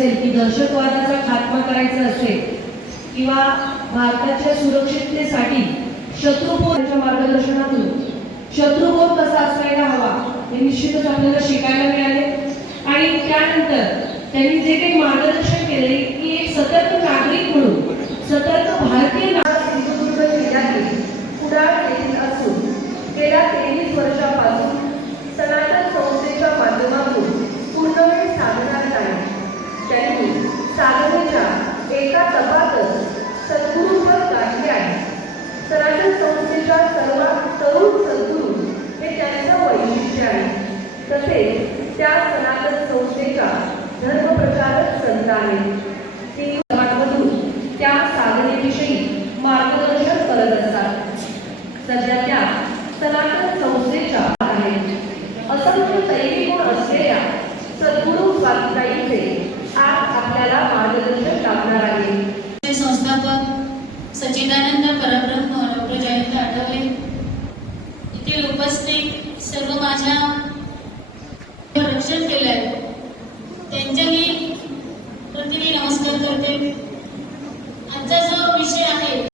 असेल की दहशतवादाचा खात्मा करायचा असेल किंवा भारताच्या सुरक्षिततेसाठी शत्रुपोरच्या मार्गदर्शनातून शत्रुपोर कसा असायला हवा हे निश्चितच आपल्याला शिकायला मिळाले. आणि त्यानंतर त्यांनी जे काही मार्गदर्शन केले तसेच त्या सनातन संस्थेच्या धर्मप्रचारक संत आहेत हिंदू त्या साधनेविषयी मार्गदर्शन करत असतात. सध्या त्या सनातन संस्थेच्या आहेत. असंख्य दैवी गुण असलेल्या सद्गुरू स्वामीताईंचे आज आपल्याला मार्गदर्शन लाभणार आहे चे संस्थापक सचिदानंद परब्रह्म डॉक्टर जयंत आठवले. येथील उपस्थित सर्व माझ्या दर्शन केले आहे त्यांच्याही प्रति नमस्कार करते. आजचा जो विषय आहे